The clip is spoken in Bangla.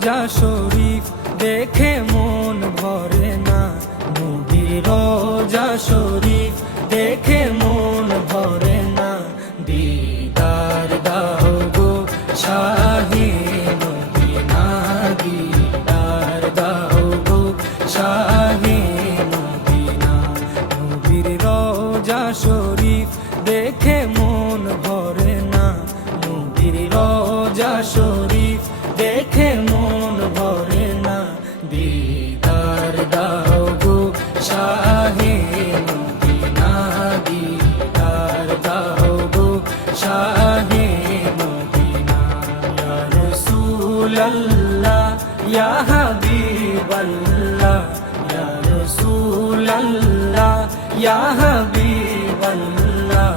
রোজা শরীফ দেখে মন ভরে না, নবীর রোজা শরীফ দেখে মন ভরে না। দিদার দাও গো শাহে মদিনা, দিদার দাও গো শাহে মদিনা। নবীর রোজা শরীফ দেখে মন ভরে না, নবীর রোজা শরীফ দেখে মন ভরে না। দিদার দাও গো শাহে মদিনা, দিদার দাও গো শাহে মদিনা। ইয়া রাসূলাল্লাহ ইয়া হাবিবাল্লাহ, ইয়া রাসূলাল্লাহ ইয়া হাবিবাল্লাহ।